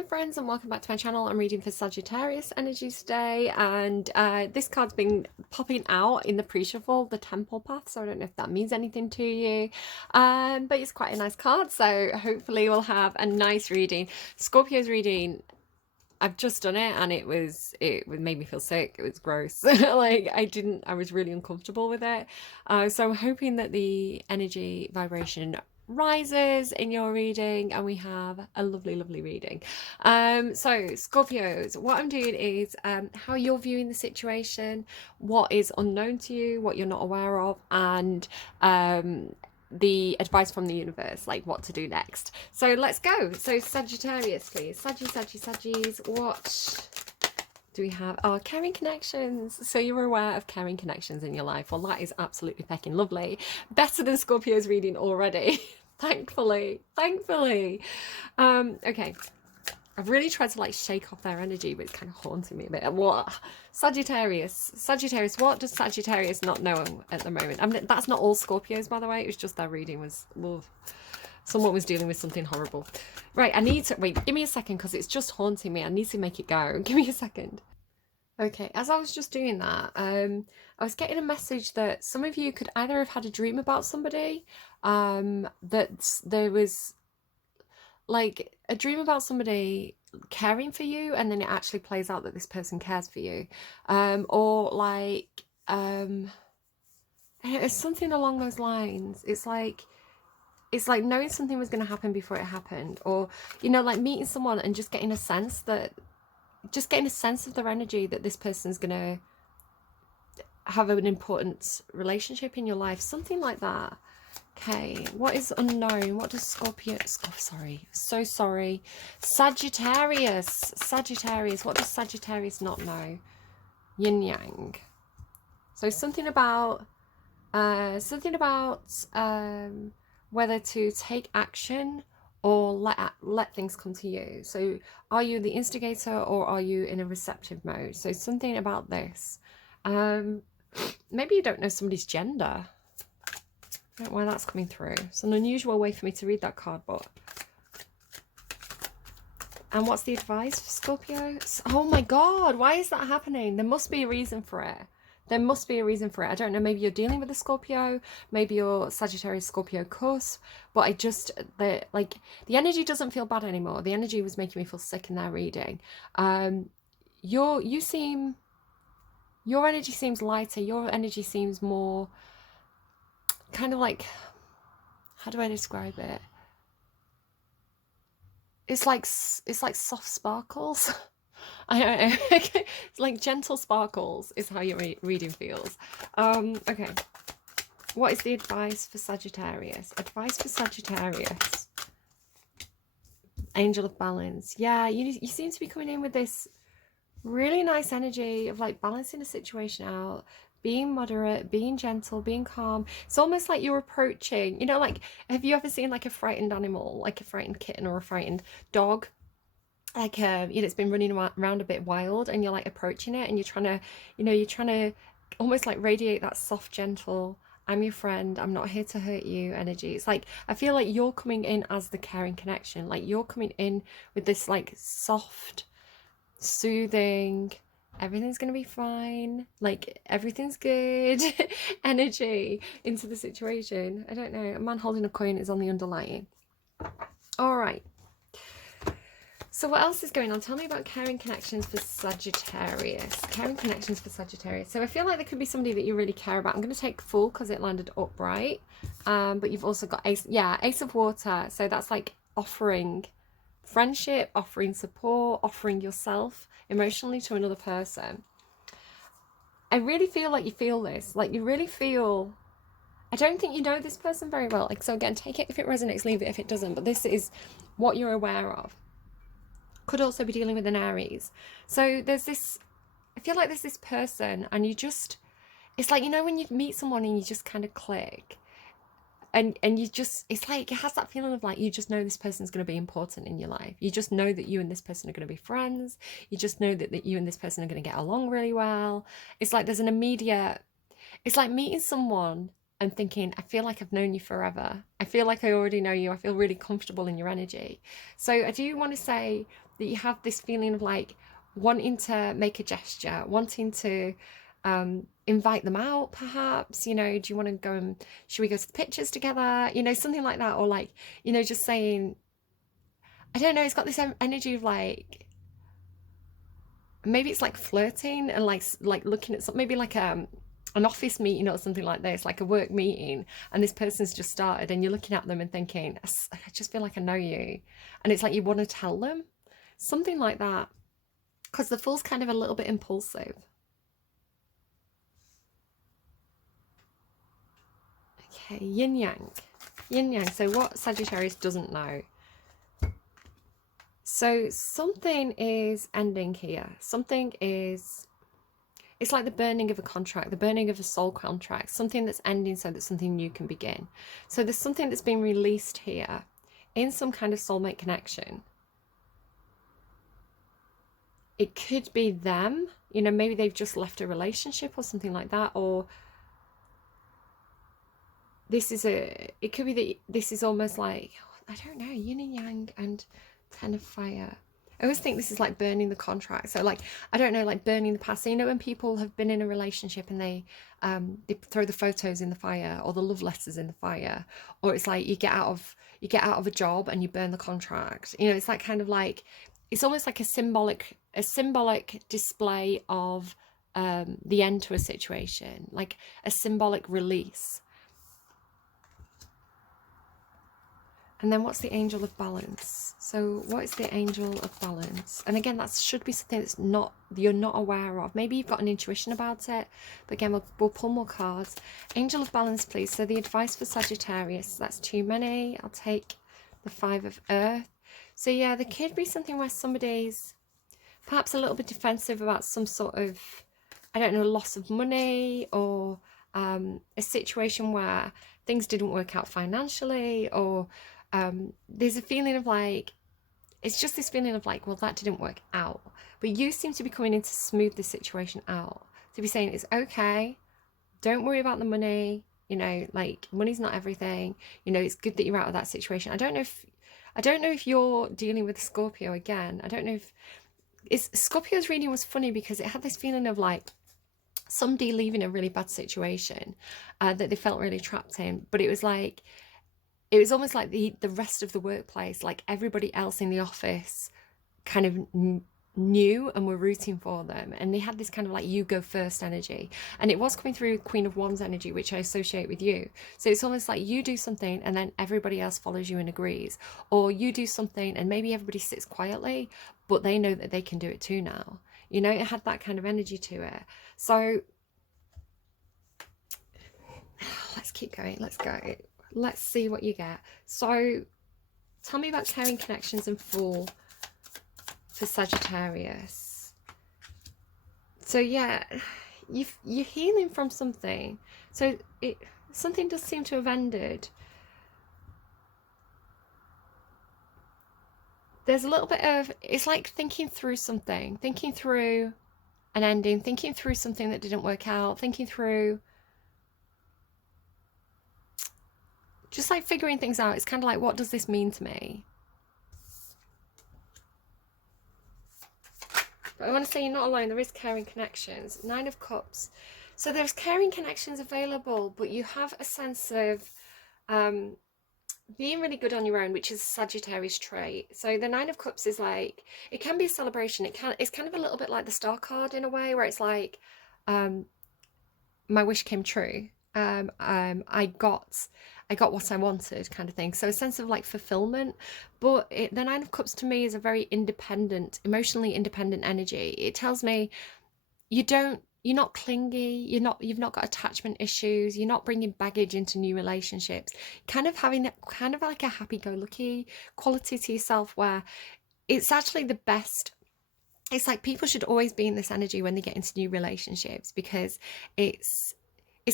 Hello friends and welcome back to my channel. I'm reading for Sagittarius energy today, and this card's been popping out in the pre-shuffle, the Temple Path, so I don't know if that means anything to you, but it's quite a nice card, so hopefully we'll have a nice reading. Scorpio's reading, I've just done it and it made me feel sick. It was gross. Like I was really uncomfortable with it. So I'm hoping that the energy vibration rises in your reading and we have a lovely reading. So Scorpios, what I'm doing is how you're viewing the situation, what is unknown to you, what you're not aware of, and the advice from the universe, like what to do next. So let's go. So Sagittarius, please. Saggies, what do we have? Oh, caring connections. So you're aware of caring connections in your life. Well, that is absolutely fecking lovely. Better than Scorpio's reading already. Thankfully. Okay. I've really tried to like shake off their energy, but it's kind of haunting me a bit. What? Sagittarius, what does Sagittarius not know at the moment? I mean, that's not all Scorpios, by the way. It was just their reading was, someone was dealing with something horrible. Right, I need to, wait, give me a second because it's just haunting me. I need to make it go. Give me a second. Okay, as I was just doing that, I was getting a message that some of you could either have had a dream about somebody, that there was like a dream about somebody caring for you, and then it actually plays out that this person cares for you, or like it's something along those lines. It's like knowing something was going to happen before it happened, or you know, like meeting someone and just getting a sense of their energy, that this person's going to have an important relationship in your life, something like that. Okay, what is unknown? What does Sagittarius, what does Sagittarius not know? Yin Yang. So something about whether to take action or let things come to you. So are you the instigator or are you in a receptive mode? So something about this. Maybe you don't know somebody's gender. I don't know why that's coming through. It's an unusual way for me to read that card, but... And what's the advice for Scorpio? Oh my god, why is that happening? There must be a reason for it. I don't know, maybe you're dealing with a Scorpio, maybe you're Sagittarius Scorpio cusp, but the energy doesn't feel bad anymore. The energy was making me feel sick in their reading. Your energy seems lighter, your energy seems more kind of like, how do I describe it? It's like soft sparkles. I don't know. It's like gentle sparkles is how your reading feels. Okay. What is the advice for Sagittarius? Angel of Balance. Yeah, you seem to be coming in with this really nice energy of like balancing a situation out, being moderate, being gentle, being calm. It's almost like you're approaching, you know, like, have you ever seen like a frightened animal, like a frightened kitten or a frightened dog? Like, you know, it's been running around a bit wild and you're like approaching it and you're trying to almost like radiate that soft, gentle, I'm your friend, I'm not here to hurt you energy. It's like, I feel like you're coming in as the caring connection. Like you're coming in with this like soft, soothing, everything's gonna be fine, like everything's good energy into the situation. I don't know, a man holding a coin is on the underlying. All right, so what else is going on? Tell me about caring connections for Sagittarius. So I feel like there could be somebody that you really care about. I'm going to take Fool because it landed upright, but you've also got Ace of Water. So that's like offering friendship, offering support, offering yourself emotionally to another person. I really feel like you feel this, like you really feel, I don't think you know this person very well, like, so again, take it if it resonates, leave it if it doesn't, but this is what you're aware of. Could also be dealing with an Aries. So there's this, I feel like there's this person and you just, it's like, you know, when you meet someone and you just kind of click, and you just, it's like, it has that feeling of like, you just know this person's going to be important in your life. You just know that you and this person are going to be friends. You just know that you and this person are going to get along really well. It's like there's an immediate, it's like meeting someone and thinking, I feel like I've known you forever. I feel like I already know you. I feel really comfortable in your energy. So I do want to say that you have this feeling of like wanting to make a gesture, wanting to invite them out, perhaps. You know, do you want to go and should we go to the pictures together? You know, something like that. Or like, you know, just saying, I don't know, it's got this energy of like, maybe it's like flirting and like looking at something, maybe like an office meeting or something like this, like a work meeting, and this person's just started and you're looking at them and thinking, I just feel like I know you, and it's like you want to tell them something like that, because the Fool's kind of a little bit impulsive. Okay, yin yang. Yin yang. So what Sagittarius doesn't know. So something is ending here. Something is, it's like the burning of a contract, the burning of a soul contract, something that's ending so that something new can begin. So there's something that's been released here in some kind of soulmate connection. It could be them, you know, maybe they've just left a relationship or something like that, or this is it could be that this is almost like, I don't know, yin and yang and 10 of fire. I always think this is like burning the contract. So like, I don't know, like burning the past. So, you know, when people have been in a relationship and they throw the photos in the fire or the love letters in the fire, or it's like you get out of a job and you burn the contract. You know, it's like kind of like, it's almost like a symbolic display of the end to a situation, like a symbolic release. And then what's the angel of balance? So what is the angel of balance? And again, that should be something that's you're not aware of. Maybe you've got an intuition about it, but again, we'll pull more cards. Angel of balance, please. So the advice for Sagittarius, that's too many. I'll take the 5 of earth. So yeah, there could be something where somebody's perhaps a little bit defensive about some sort of, I don't know, loss of money, or a situation where things didn't work out financially, or there's a feeling of like, it's just this feeling of like, well, that didn't work out, but you seem to be coming in to smooth the situation out, to be saying it's okay, don't worry about the money, you know, like money's not everything, you know, it's good that you're out of that situation. I don't know if you're dealing with Scorpio again. I don't know if Scorpio's reading was funny because it had this feeling of like somebody leaving a really bad situation that they felt really trapped in, but it was like, it was almost like the rest of the workplace, like everybody else in the office kind of knew and were rooting for them, and they had this kind of like you go first energy, and it was coming through Queen of Wands energy, which I associate with you. So it's almost like you do something and then everybody else follows you and agrees, or you do something and maybe everybody sits quietly, but they know that they can do it too now. You know, it had that kind of energy to it. So let's keep going. Let's go. Let's see what you get. So tell me about caring connections and Fool for Sagittarius. So yeah, you're healing from something. So something does seem to have ended. There's a little bit of, it's like thinking through something, thinking through an ending, thinking through something that didn't work out, thinking through just like figuring things out. It's kind of like, what does this mean to me? But I want to say you're not alone. There is caring connections. 9 of Cups. So there's caring connections available, but you have a sense of being really good on your own, which is a Sagittarius trait. So the 9 of Cups is like, it can be a celebration. It's kind of a little bit like the Star card in a way, where it's like, my wish came true. I got what I wanted, kind of thing. So a sense of like fulfillment. But the 9 of Cups to me is a very independent, emotionally independent energy. It tells me you're not clingy, you've not got attachment issues, you're not bringing baggage into new relationships, kind of having that kind of like a happy-go-lucky quality to yourself, where it's actually the best. It's like people should always be in this energy when they get into new relationships, because it's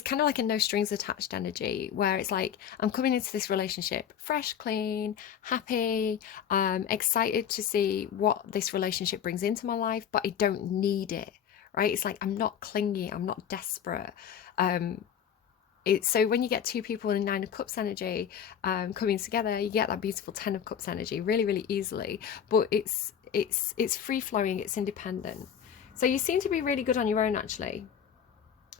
kind of like a no strings attached energy, where it's like, I'm coming into this relationship fresh, clean, happy, excited to see what this relationship brings into my life, but I don't need it, right? It's like, I'm not clingy, I'm not desperate. so when you get two people in Nine of Cups energy coming together, you get that beautiful Ten of Cups energy really, really easily. But it's free flowing, it's independent. So you seem to be really good on your own, actually.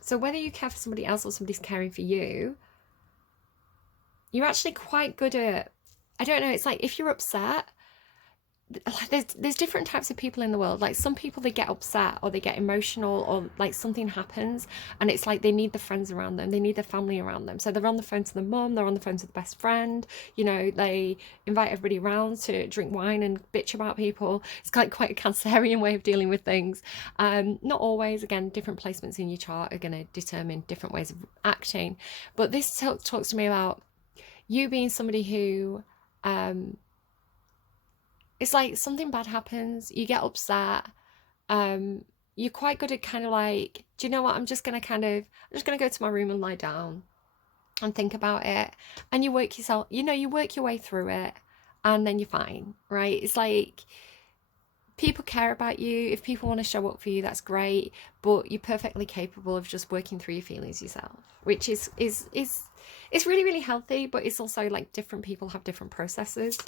So whether you care for somebody else or somebody's caring for you, you're actually quite good at, I don't know, it's like if you're upset, like there's different types of people in the world. Like some people, they get upset or they get emotional, or like something happens and it's like they need the friends around them, they need their family around them, so they're on the phone to the mum, they're on the phone to the best friend, you know, they invite everybody around to drink wine and bitch about people. It's like quite a Cancerian way of dealing with things. Not always, again, different placements in your chart are going to determine different ways of acting, but this talks to me about you being somebody who it's like something bad happens, you get upset, you're quite good at kind of like, do you know what, I'm just gonna go to my room and lie down and think about it, and you work yourself, you know, you work your way through it, and then you're fine, right? It's like people care about you. If people want to show up for you, that's great, but you're perfectly capable of just working through your feelings yourself, which is it's really, really healthy, but it's also like different people have different processes.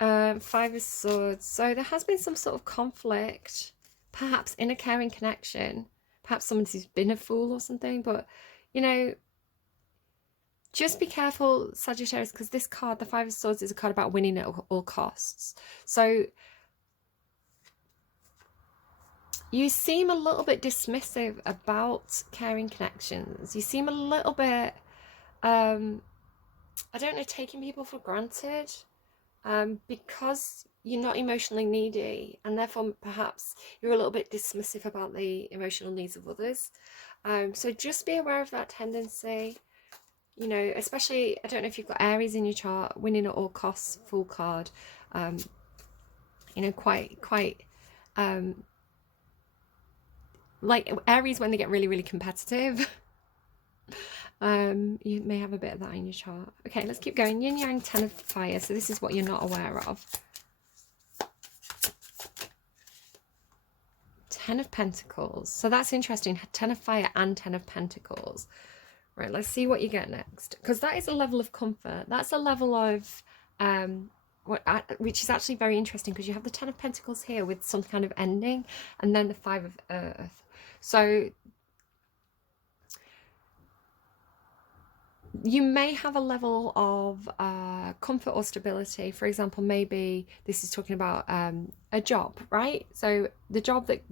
Five of Swords. So there has been some sort of conflict, perhaps in a caring connection. Perhaps somebody's been a fool or something, but, you know, just be careful, Sagittarius, because this card, the Five of Swords, is a card about winning at all costs. So you seem a little bit dismissive about caring connections. You seem a little bit, I don't know, taking people for granted. Because you're not emotionally needy, and therefore perhaps you're a little bit dismissive about the emotional needs of others. So just be aware of that tendency, you know, especially, I don't know if you've got Aries in your chart, winning at all costs, Fool card, you know, quite like Aries when they get really, really competitive. You may have a bit of that in your chart. Okay, let's keep going. Yin Yang, Ten of Fire. So this is what you're not aware of. Ten of Pentacles. So that's interesting. Ten of Fire and Ten of Pentacles. Right, let's see what you get next. Because that is a level of comfort. That's a level of, which is actually very interesting, because you have the Ten of Pentacles here with some kind of ending, and then the Five of Earth. So you may have a level of comfort or stability. For example, maybe this is talking about a job, right? So the job that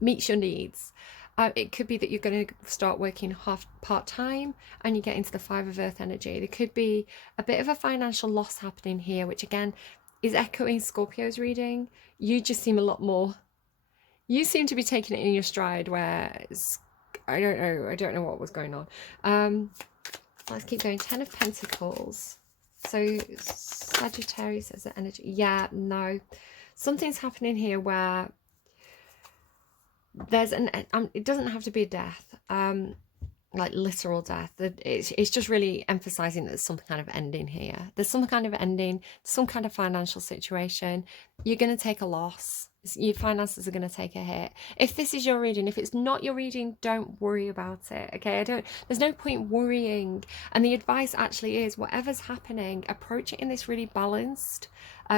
meets your needs. It could be that you're going to start working part-time and you get into the Five of Earth energy. There could be a bit of a financial loss happening here, which again is echoing Scorpio's reading. You just seem a lot more, you seem to be taking it in your stride, where I don't know what was going on. Let's keep going. Ten of Pentacles. So Sagittarius as an energy. Yeah, no. Something's happening here where there's it doesn't have to be a death, like literal death. It's just really emphasizing that there's some kind of ending here. There's some kind of ending, some kind of financial situation. You're going to take a loss. Your finances are going to take a hit. If this is your reading, if it's not your reading, don't worry about it. Okay, there's no point worrying. And the advice actually is, whatever's happening, approach it in this really balanced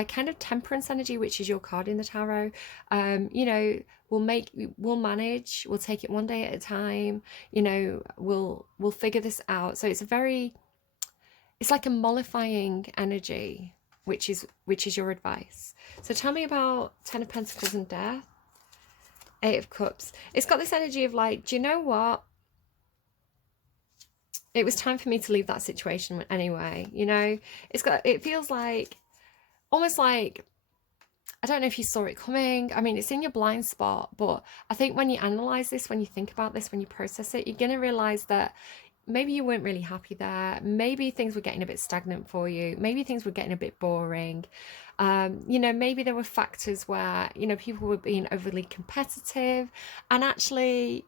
kind of temperance energy, which is your card in the tarot. You know, we'll manage, we'll take it one day at a time, you know, we'll figure this out. So it's it's like a mollifying energy, which is your advice. So tell me about Ten of Pentacles and Death. Eight of Cups. It's got this energy of like, do you know what? It was time for me to leave that situation anyway. You know, it feels like, almost like, I don't know if you saw it coming. I mean, it's in your blind spot, but I think when you analyze this, when you think about this, when you process it, you're going to realize that maybe you weren't really happy there. Maybe things were getting a bit stagnant for you. Maybe things were getting a bit boring. You know, maybe there were factors where, you know, people were being overly competitive, and actually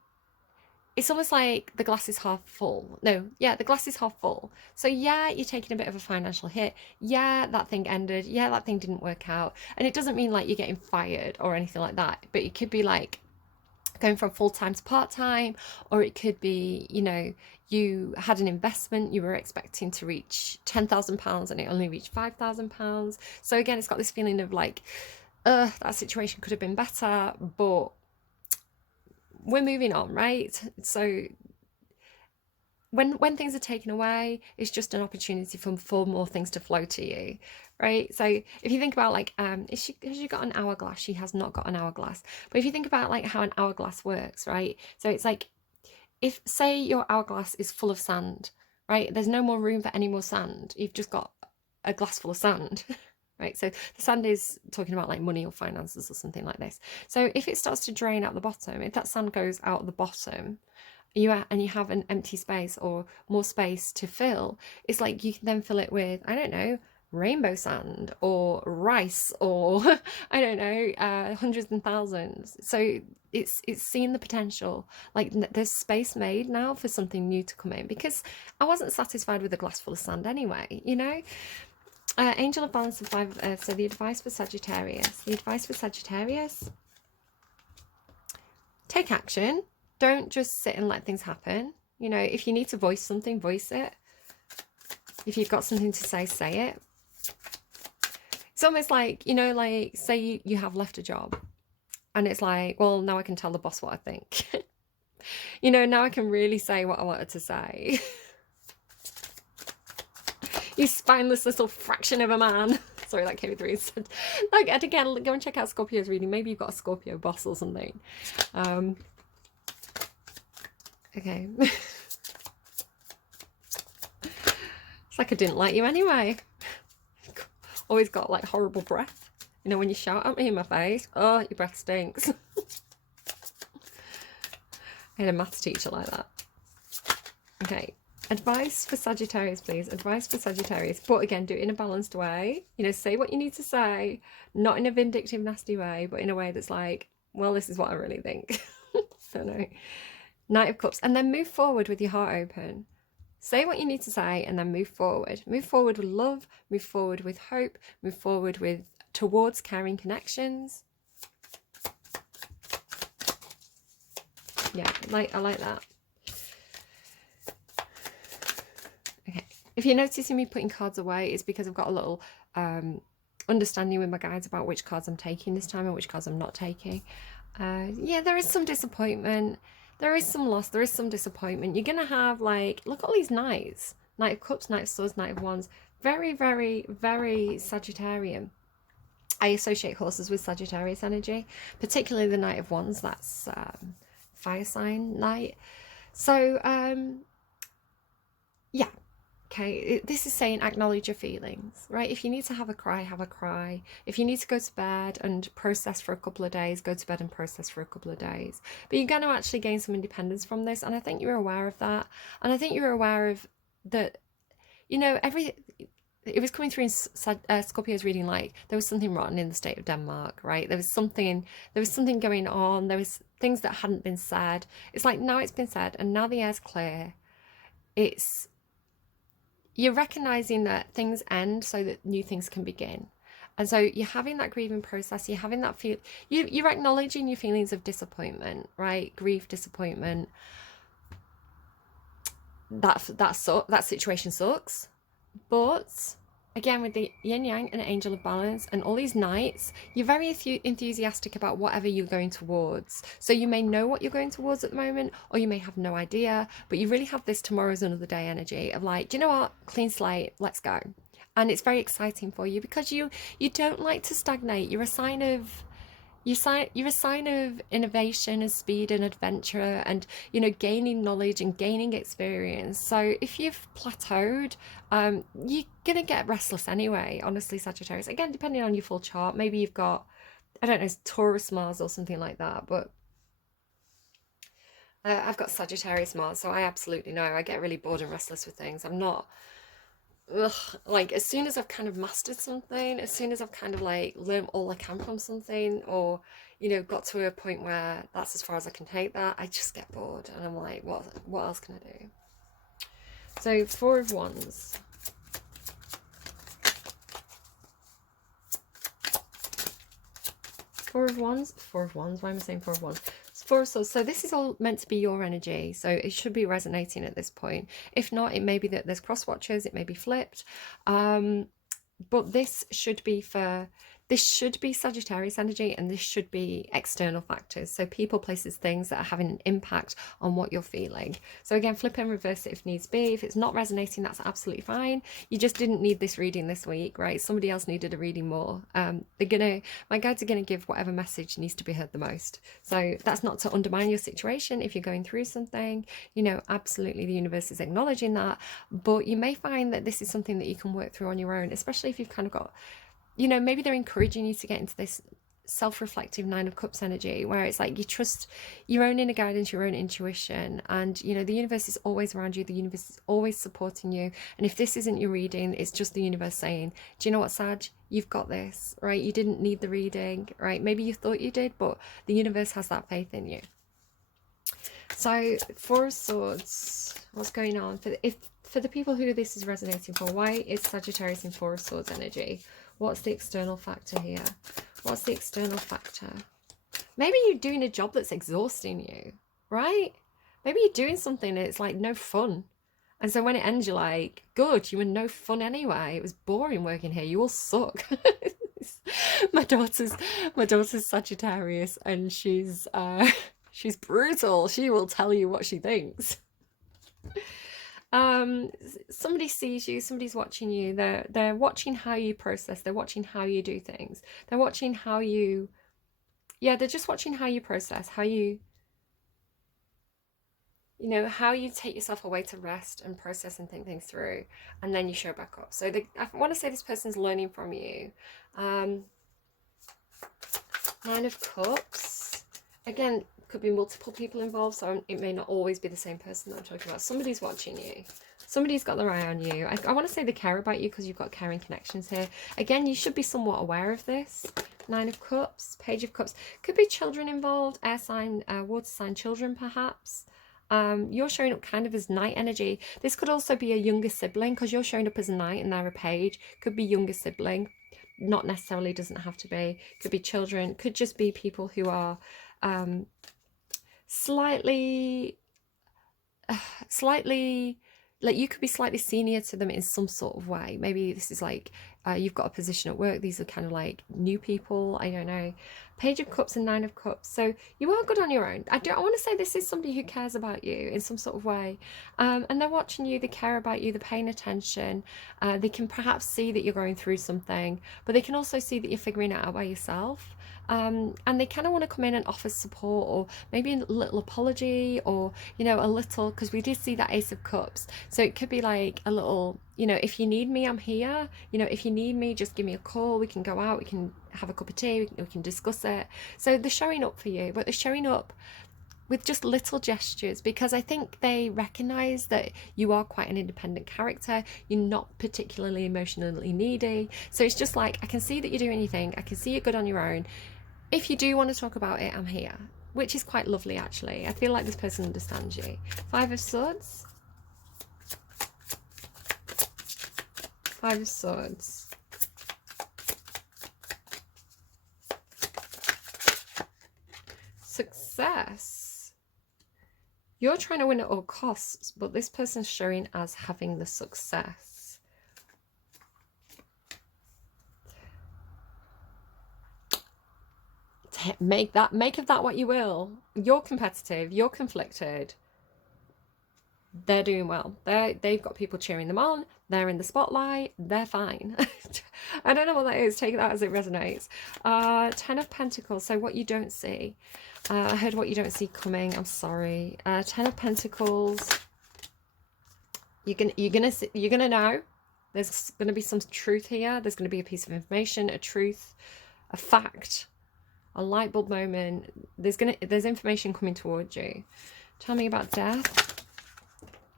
it's almost like the glass is half full. No, yeah, the glass is half full. So yeah, you're taking a bit of a financial hit. Yeah, that thing ended. Yeah, that thing didn't work out. And it doesn't mean like you're getting fired or anything like that, but it could be like going from full-time to part-time, or it could be, you know, you had an investment, you were expecting to reach £10,000 and it only reached £5,000. So again, it's got this feeling of like, that situation could have been better, but we're moving on, right? So when things are taken away, it's just an opportunity for more things to flow to you, right? So if you think about like, has she got an hourglass? She has not got an hourglass. But if you think about like how an hourglass works, right? So it's like, if say your hourglass is full of sand, right? There's no more room for any more sand. You've just got a glass full of sand. Right, so the sand is talking about like money or finances or something like this. So if it starts to drain out the bottom, if that sand goes out the bottom, you have an empty space or more space to fill, it's like you can then fill it with, I don't know, rainbow sand or rice or I don't know, hundreds and thousands. So it's seeing the potential, like there's space made now for something new to come in, because I wasn't satisfied with a glass full of sand anyway, you know. Angel of Balance and Five. So the advice for Sagittarius. The advice for Sagittarius: take action. Don't just sit and let things happen. You know, if you need to voice something, voice it. If you've got something to say, say it. It's almost like, you know, like say you have left a job and it's like, well, now I can tell the boss what I think. You know, now I can really say what I wanted to say. You spineless little fraction of a man. Sorry, that came through. Like, and again, go and check out Scorpio's reading. Maybe you've got a Scorpio boss or something. Okay. It's like I didn't like you anyway. Always got like horrible breath. You know, when you shout at me in my face, oh, your breath stinks. I had a maths teacher like that. Okay. Advice for Sagittarius, please. Advice for Sagittarius. But again, do it in a balanced way. You know, say what you need to say. Not in a vindictive, nasty way, but in a way that's like, well, this is what I really think. I don't know. Knight of Cups. And then move forward with your heart open. Say what you need to say and then move forward. Move forward with love. Move forward with hope. Move forward with towards caring connections. Yeah, I like that. Okay, if you're noticing me putting cards away, it's because I've got a little understanding with my guides about which cards I'm taking this time and which cards I'm not taking. Yeah, there is some disappointment. There is some loss. There is some disappointment. You're going to have, like, look at all these knights. Knight of Cups, Knight of Swords, Knight of Wands. Very, very, very Sagittarian. I associate horses with Sagittarius energy, particularly the Knight of Wands. That's fire sign knight. So, yeah. Okay, this is saying acknowledge your feelings, right? If you need to have a cry, have a cry. If you need to go to bed and process for a couple of days, go to bed and process for a couple of days. But you're going to actually gain some independence from this, and I think you're aware of that. And I think you're aware of that, you know, it was coming through in Scorpio's reading, like there was something rotten in the state of Denmark, right? There was something going on. There was things that hadn't been said. It's like now it's been said, and now the air's clear. You're recognizing that things end so that new things can begin. And so you're having that grieving process, you're having that you're acknowledging your feelings of disappointment, right? Grief, disappointment. That situation sucks. But again, with the yin yang and angel of balance and all these knights, you're very enthusiastic about whatever you're going towards. So you may know what you're going towards at the moment, or you may have no idea, but you really have this tomorrow's another day energy of like, do you know what? Clean slate, let's go. And it's very exciting for you because you don't like to stagnate. You're a sign of innovation and speed and adventure and, you know, gaining knowledge and gaining experience. So if you've plateaued, you're gonna get restless anyway, honestly, Sagittarius. Again, depending on your full chart, maybe you've got, I don't know, Taurus Mars or something like that, but I've got Sagittarius Mars, so I absolutely know I get really bored and restless with things. I'm not like, as soon as I've kind of mastered something, as soon as I've kind of like learned all I can from something, or, you know, got to a point where that's as far as I can take that, I just get bored and I'm like, what else can I do? So Four of Wands. Four of Wands. Why am I saying Four of Wands? Four of Swords. So this is all meant to be your energy. So it should be resonating at this point. If not, it may be that there's cross watchers. It may be flipped. But this should be Sagittarius energy, and this should be external factors. So people, places, things that are having an impact on what you're feeling. So again, flip and reverse it if needs be. If it's not resonating, that's absolutely fine. You just didn't need this reading this week, right? Somebody else needed a reading more. My guides are gonna give whatever message needs to be heard the most. So that's not to undermine your situation. If you're going through something, you know, absolutely the universe is acknowledging that. But you may find that this is something that you can work through on your own, especially if you've kind of got, you know, maybe they're encouraging you to get into this self-reflective Nine of Cups energy, where it's like you trust your own inner guidance, your own intuition, and you know the universe is always around you, the universe is always supporting you. And if this isn't your reading, it's just the universe saying, do you know what, Sag, you've got this, right? You didn't need the reading, right? Maybe you thought you did, but the universe has that faith in you. So Four of Swords, what's going on for the people who this is resonating for? Why is Sagittarius in Four of Swords energy? What's the external factor here? What's the external factor? Maybe you're doing a job that's exhausting you, right? Maybe you're doing something and it's like no fun. And so when it ends, you're like, good, you were no fun anyway. It was boring working here. You all suck. my daughter's Sagittarius, and she's brutal. She will tell you what she thinks. Somebody sees you, somebody's watching you, they're watching how you process, they're watching how you do things, they're watching how you, they're just watching how you process, how you know, how you take yourself away to rest and process and think things through, and then you show back up. So I want to say this person's learning from you. Nine of Cups, again, could be multiple people involved, so it may not always be the same person that I'm talking about. Somebody's watching you. Somebody's got their eye on you. I want to say they care about you because you've got caring connections here. Again, you should be somewhat aware of this. Nine of Cups, Page of Cups. Could be children involved, air sign, water sign children perhaps. You're showing up kind of as Knight energy. This could also be a younger sibling because you're showing up as a Knight and they're a Page. Could be younger sibling. Not necessarily, doesn't have to be. Could be children. Could just be people who are slightly like, you could be slightly senior to them in some sort of way. Maybe this is like you've got a position at work. These are kind of like new people. I don't know. Page of Cups and Nine of Cups. So you are good on your own. I want to say this is somebody who cares about you in some sort of way. And they're watching you. They care about you. They're paying attention. They can perhaps see that you're going through something, but they can also see that you're figuring it out by yourself. And they kind of want to come in and offer support, or maybe a little apology, or, you know, a little, because we did see that Ace of Cups. So it could be like a little, you know, if you need me, I'm here. You know, if you need me, just give me a call. We can go out. We can have a cup of tea. We can discuss it. So they're showing up for you, but they're showing up with just little gestures, because I think they recognize that you are quite an independent character. You're not particularly emotionally needy. So it's just like, I can see that you're doing your thing. I can see you're good on your own. If you do want to talk about it, I'm here, which is quite lovely, actually. I feel like this person understands you. Five of Swords. Five of Swords. Success. You're trying to win at all costs, but this person's showing as having the success. Make of that what you will. You're competitive, you're conflicted. They're doing well. They've got people cheering them on. They're in the spotlight. They're fine. I don't know what that is. Take that as it resonates. 10 of Pentacles. So what you don't see. I heard what you don't see coming. I'm sorry. 10 of Pentacles. You're gonna know. There's gonna be some truth here. There's gonna be a piece of information, a truth, a fact, a light bulb moment. There's information coming towards you. Tell me about death.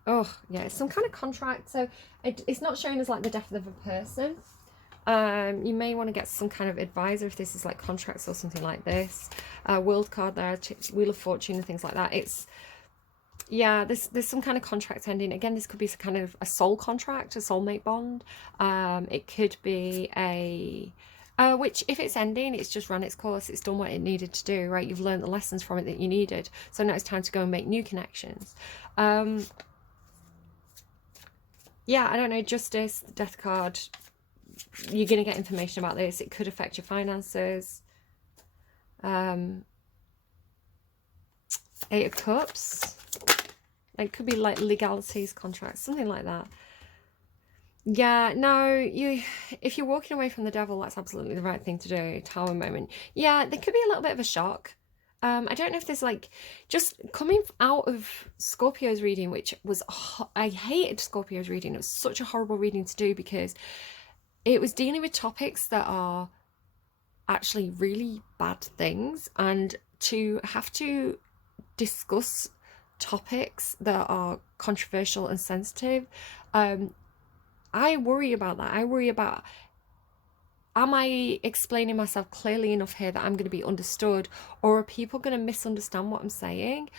Oh yeah, it's some kind of contract. So it's not shown as like the death of a person. You may want to get some kind of advisor if this is like contracts or something like this. World card there, Wheel of Fortune and things like that. It's, yeah, there's some kind of contract ending. Again, this could be some kind of a soul contract, a soulmate bond. It could be a Which, if it's ending, it's just run its course. It's done what it needed to do, right? You've learned the lessons from it that you needed. So now it's time to go and make new connections. Yeah, I don't know. Justice, the death card. You're going to get information about this. It could affect your finances. Eight of Cups. It could be like legalities, contracts, something like that. Yeah, no, if you're walking away from the devil, that's absolutely the right thing to do. Tower moment. Yeah, there could be a little bit of a shock. I don't know if there's like, just coming out of Scorpio's reading, which was, I hated Scorpio's reading. It was such a horrible reading to do because it was dealing with topics that are actually really bad things, and to have to discuss topics that are controversial and sensitive, I worry about that. I worry about, am I explaining myself clearly enough here that I'm going to be understood, or are people going to misunderstand what I'm saying?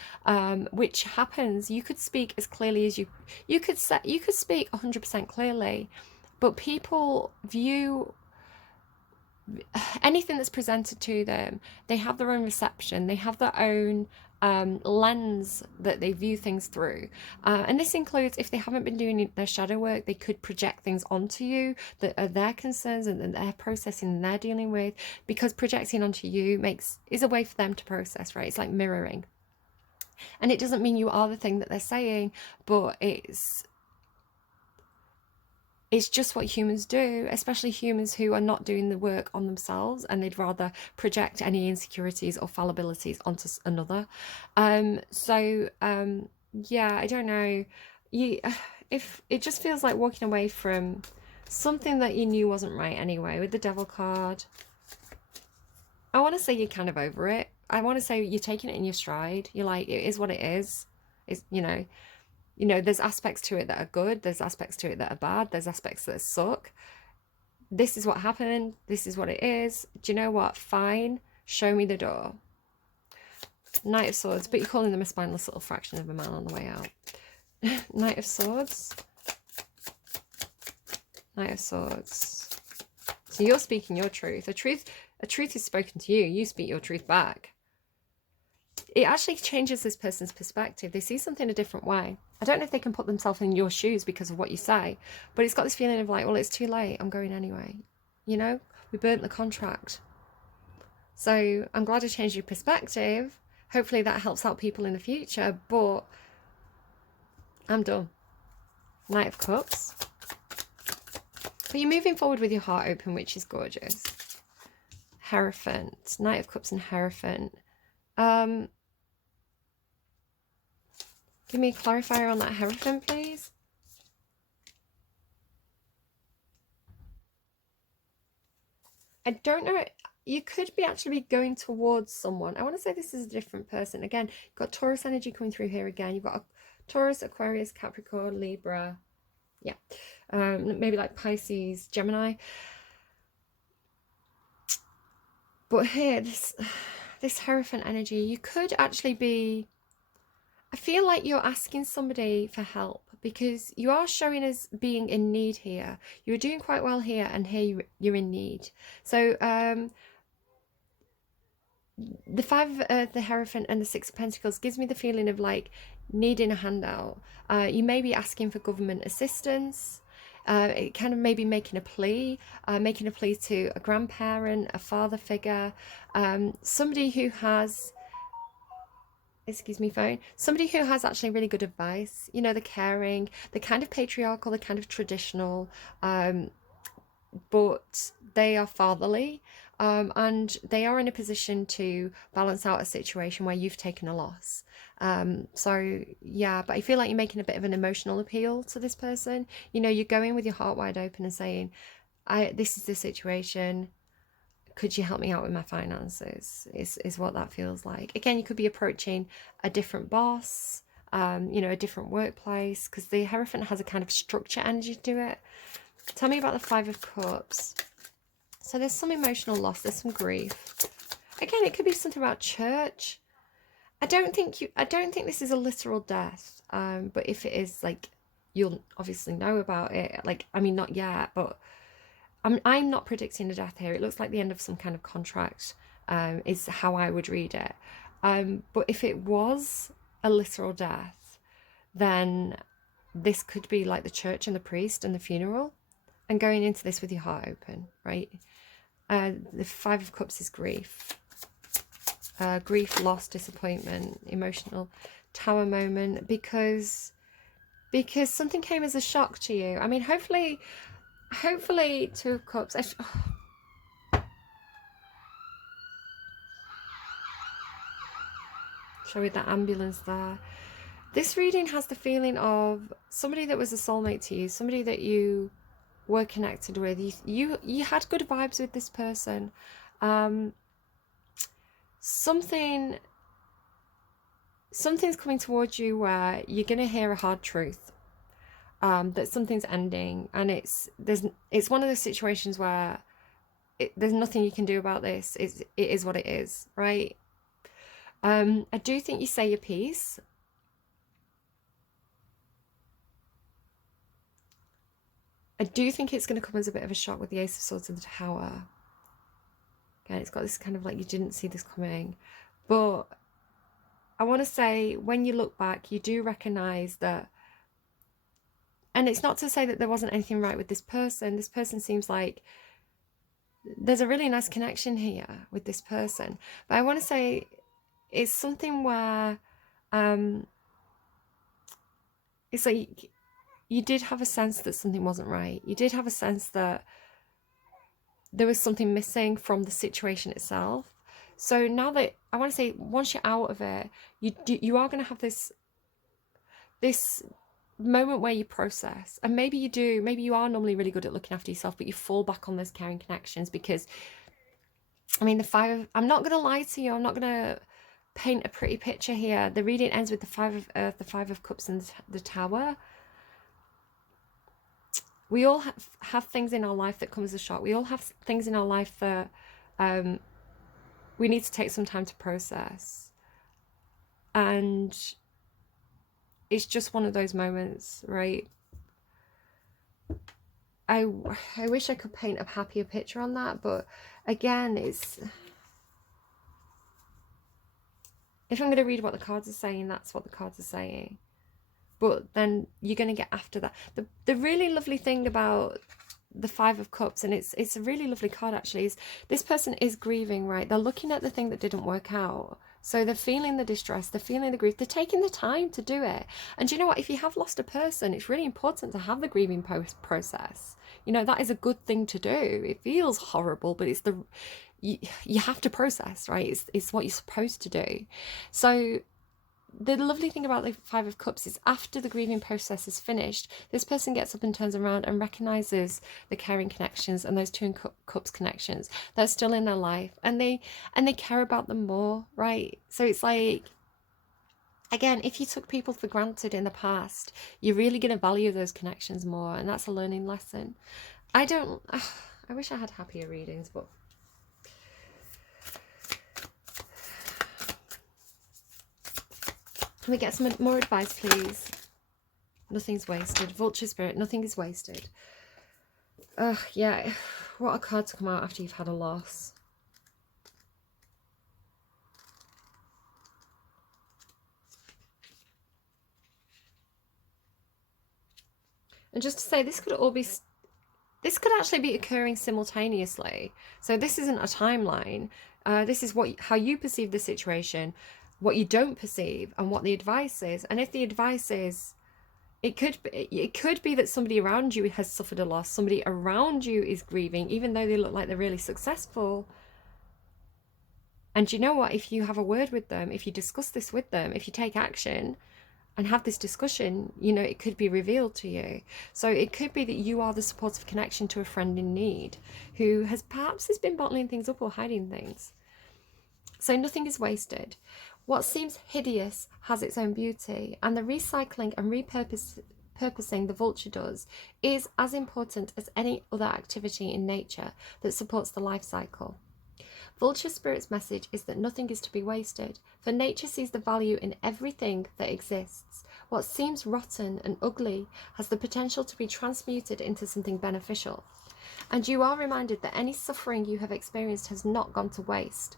Which happens. You could speak as clearly as you could speak 100% clearly, but people view anything that's presented to them. They have their own reception. They have their own lens that they view things through, and this includes, if they haven't been doing their shadow work, they could project things onto you that are their concerns and that they're processing and they're dealing with, because projecting onto you is a way for them to process, right? It's like mirroring, and it doesn't mean you are the thing that they're saying, but it's just what humans do, especially humans who are not doing the work on themselves, and they'd rather project any insecurities or fallibilities onto another. Yeah, I don't know. If it just feels like walking away from something that you knew wasn't right anyway, with the Devil card. I want to say you're kind of over it. I want to say you're taking it in your stride. You're like, it is what it is. It's, there's aspects to it that are good. There's aspects to it that are bad. There's aspects that suck. This is what happened. This is what it is. Do you know what? Fine. Show me the door. Knight of Swords. But you're calling them a spineless little fraction of a man on the way out. Knight of Swords. Knight of Swords. So you're speaking your truth. A truth is spoken to you. You speak your truth back. It actually changes this person's perspective. They see something a different way. I don't know if they can put themselves in your shoes because of what you say, but it's got this feeling of like, well, it's too late. I'm going anyway. We burnt the contract. So I'm glad I changed your perspective. Hopefully that helps out people in the future, but I'm done. Knight of Cups. But you're moving forward with your heart open, which is gorgeous. Hierophant. Knight of Cups and Hierophant. Give me a clarifier on that Hierophant, please. I don't know. You could be actually going towards someone. I want to say this is a different person. Again, you've got Taurus energy coming through here again. You've got a Taurus, Aquarius, Capricorn, Libra. Yeah. Maybe like Pisces, Gemini. But here, this Hierophant energy, you could actually be... I feel like you're asking somebody for help, because you are showing as being in need here. You were doing quite well here, and here you're in need. So the Five of the Hierophant and the Six of Pentacles gives me the feeling of like needing a handout. You may be asking for government assistance. It kind of maybe making a plea to a grandparent, a father figure, somebody who has... excuse me, phone. Somebody who has actually really good advice, the caring, the kind of patriarchal, the kind of traditional, but they are fatherly, and they are in a position to balance out a situation where you've taken a loss. So yeah, but I feel like you're making a bit of an emotional appeal to this person. You're going with your heart wide open and saying, this is the situation. Could you help me out with my finances, is what that feels like. Again, you could be approaching a different boss, a different workplace, because the Hierophant has a kind of structure energy to it. Tell me about the Five of Cups. So there's some emotional loss, there's some grief. Again, it could be something about church. I don't think this is a literal death, but if it is, like, you'll obviously know about it. Like, I mean, not yet, but I'm not predicting a death here. It looks like the end of some kind of contract, is how I would read it. But if it was a literal death, then this could be like the church and the priest and the funeral, and going into this with your heart open, right? The Five of Cups is grief. Grief, loss, disappointment, emotional tower moment, because something came as a shock to you. I mean, hopefully Two of Cups. Show me that ambulance there. This reading has the feeling of somebody that was a soulmate to you, somebody that you were connected with. You had good vibes with this person. Something's coming towards you where you're gonna hear a hard truth, that something's ending, and it's one of those situations where there's nothing you can do about this. It is what it is, right? I do think you say your piece. I do think it's going to come as a bit of a shock with the Ace of Swords and the Tower. Again, it's got this kind of like you didn't see this coming. But I want to say, when you look back, you do recognise that, and it's not to say that there wasn't anything right with this person. This person seems like there's a really nice connection here with this person. But I want to say it's something where it's like you did have a sense that something wasn't right. You did have a sense that there was something missing from the situation itself. So now that, I want to say, once you're out of it, you are going to have this moment where you process. And maybe you are normally really good at looking after yourself, but you fall back on those caring connections, because, I mean, I'm not going to lie to you. I'm not going to paint a pretty picture here. The reading ends with the Five of Earth, the Five of Cups, and the Tower. We all have things in our life that come as a shock. We all have things in our life that we need to take some time to process. And it's just one of those moments, right? I wish I could paint a happier picture on that, but again, if I'm going to read what the cards are saying, that's what the cards are saying. But then you're going to get after that. The really lovely thing about the Five of Cups, and it's a really lovely card actually, is this person is grieving, right? They're looking at the thing that didn't work out. So they're feeling the distress, they're feeling the grief, they're taking the time to do it. And you know what? If you have lost a person, it's really important to have the grieving process. You know, that is a good thing to do. It feels horrible, but it's you have to process, right? It's what you're supposed to do. So the lovely thing about the Five of Cups is, after the grieving process is finished, this person gets up and turns around and recognises the caring connections and those Two of Cups connections that are still in their life, and they care about them more, right? So it's like, again, if you took people for granted in the past, you're really going to value those connections more, and that's a learning lesson. I wish I had happier readings, but can we get some more advice, please? Nothing's wasted. Vulture Spirit, nothing is wasted. Yeah. What a card to come out after you've had a loss. And just to say, this could actually be occurring simultaneously. So this isn't a timeline. This is how you perceive the situation, what you don't perceive, and what the advice is. And if the advice is, it could be that somebody around you has suffered a loss, somebody around you is grieving, even though they look like they're really successful. And you know what? If you have a word with them, if you discuss this with them, if you take action and have this discussion, you know, it could be revealed to you. So it could be that you are the supportive connection to a friend in need who perhaps has been bottling things up or hiding things. So nothing is wasted. What seems hideous has its own beauty, and the recycling and repurposing the vulture does is as important as any other activity in nature that supports the life cycle. Vulture Spirit's message is that nothing is to be wasted, for nature sees the value in everything that exists. What seems rotten and ugly has the potential to be transmuted into something beneficial. And you are reminded that any suffering you have experienced has not gone to waste.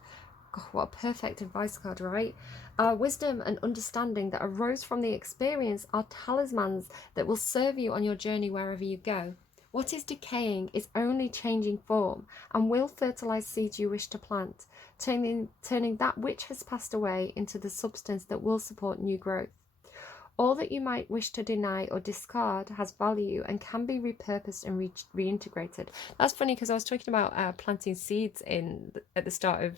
God, what a perfect advice card, right? Wisdom and understanding that arose from the experience are talismans that will serve you on your journey wherever you go. What is decaying is only changing form and will fertilize seeds you wish to plant, turning that which has passed away into the substance that will support new growth. All that you might wish to deny or discard has value and can be repurposed and reintegrated. That's funny because I was talking about planting seeds at the start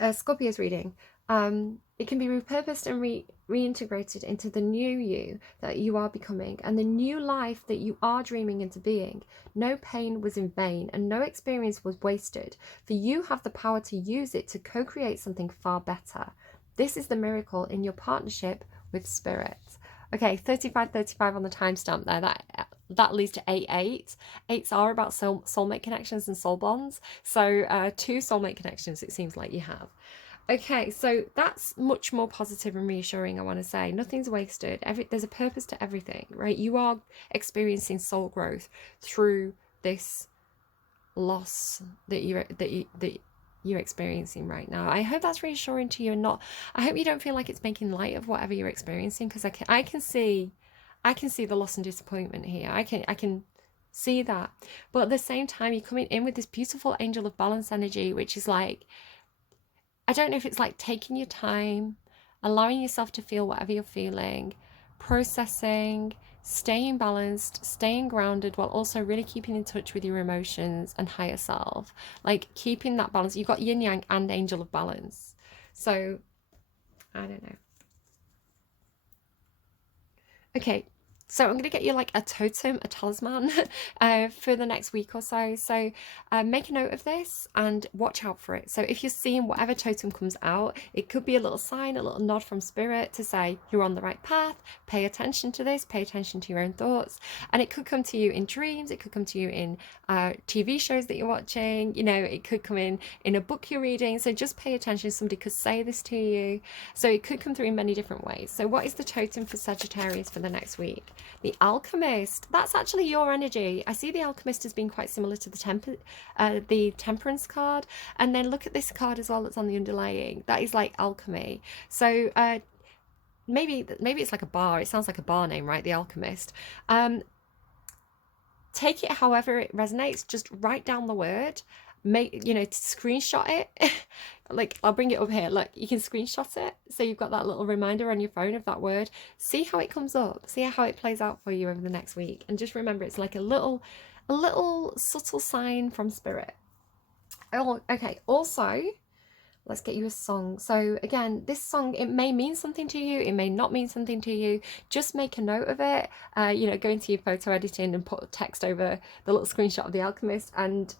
of Scorpio's reading. It can be repurposed and reintegrated into the new you that you are becoming and the new life that you are dreaming into being. No pain was in vain and no experience was wasted, for you have the power to use it to co-create something far better. This is the miracle in your partnership with spirit. Okay, 3535 on the timestamp there. That leads to 88. Eights are about soulmate connections and soul bonds. So 2 soulmate connections it seems like you have. Okay, so that's much more positive and reassuring, I want to say. Nothing's wasted. There's a purpose to everything, right? You are experiencing soul growth through this loss that you're experiencing right now. I hope that's reassuring to you, and not, I hope you don't feel like it's making light of whatever you're experiencing, because I can see the loss and disappointment here. I can see that. But at the same time, you're coming in with this beautiful angel of balance energy, which is like, I don't know if it's like taking your time, allowing yourself to feel whatever you're feeling, processing, staying balanced, staying grounded, while also really keeping in touch with your emotions and higher self. Like keeping that balance. You've got yin yang and angel of balance. So I don't know. Okay, so I'm going to get you like a totem, a talisman for the next week or so. So make a note of this and watch out for it. So if you're seeing whatever totem comes out, it could be a little sign, a little nod from spirit to say you're on the right path. Pay attention to this, pay attention to your own thoughts. And it could come to you in dreams. It could come to you in TV shows that you're watching. You know, it could come in a book you're reading. So just pay attention. Somebody could say this to you. So it could come through in many different ways. So what is the totem for Sagittarius for the next week? The Alchemist. That's actually your energy. I see the Alchemist as being quite similar to the Temperance card. And then look at this card as well that's on the underlying. That is like alchemy. So maybe it's like a bar. It sounds like a bar name, right? The Alchemist. Take it however it resonates. Just write down the word. Screenshot it. Like, I'll bring it up here. Look, you can screenshot it, so you've got that little reminder on your phone of that word. See how it comes up. See how it plays out for you over the next week, and just remember it's like a little subtle sign from spirit. Oh, okay. Also, let's get you a song. So again, this song, it may mean something to you, it may not mean something to you. Just make a note of it. Go into your photo editing and put text over the little screenshot of the Alchemist, and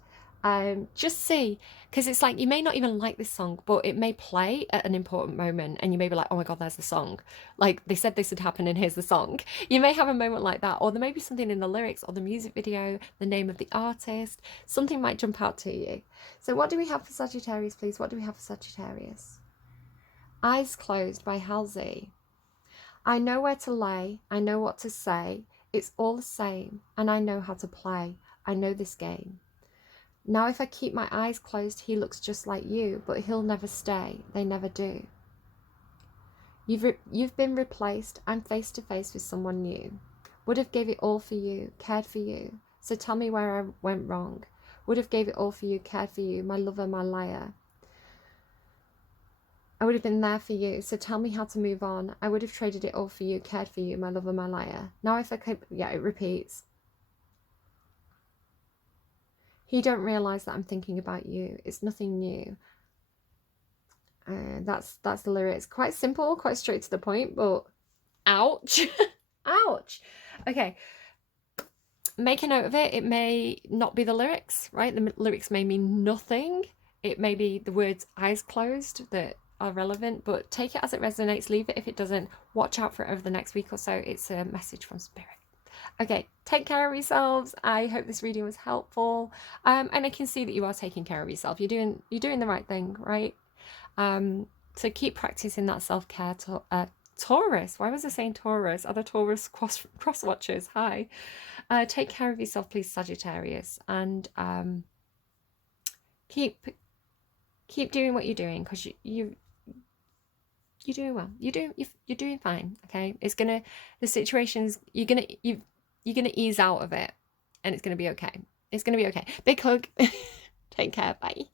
just see, because it's like you may not even like this song, but it may play at an important moment and you may be like, oh my god, there's the song, like they said this would happen and here's the song. You may have a moment like that, or there may be something in the lyrics or the music video, the name of the artist, something might jump out to you. So what do we have for Sagittarius, please? What do we have for Sagittarius? Eyes Closed by Halsey. I know where to lay, I know what to say, it's all the same, and I know how to play, I know this game. Now if I keep my eyes closed, he looks just like you, but he'll never stay, they never do. You've been replaced, I'm face to face with someone new. Would have gave it all for you, cared for you, so tell me where I went wrong. Would have gave it all for you, cared for you, my lover, my liar. I would have been there for you, so tell me how to move on. I would have traded it all for you, cared for you, my lover, my liar. Now if I could, yeah, it repeats. He don't realise that I'm thinking about you. It's nothing new. That's the lyrics. Quite simple, quite straight to the point, but ouch. Ouch. Okay. Make a note of it. It may not be the lyrics, right? The lyrics may mean nothing. It may be the words eyes closed that are relevant, but take it as it resonates. Leave it if it doesn't. Watch out for it over the next week or so. It's a message from spirit. Okay, take care of yourselves. I hope this reading was helpful. And I can see that you are taking care of yourself. You're doing the right thing, right? So keep practicing that self-care Taurus. Why was I saying Taurus? Other Taurus cross watchers. Hi. Take care of yourself, please, Sagittarius, and keep doing what you're doing, because you're doing well. You're doing fine. Okay, the situation's you're gonna ease out of it, and it's gonna be okay. It's gonna be okay. Big hug. Take care. Bye.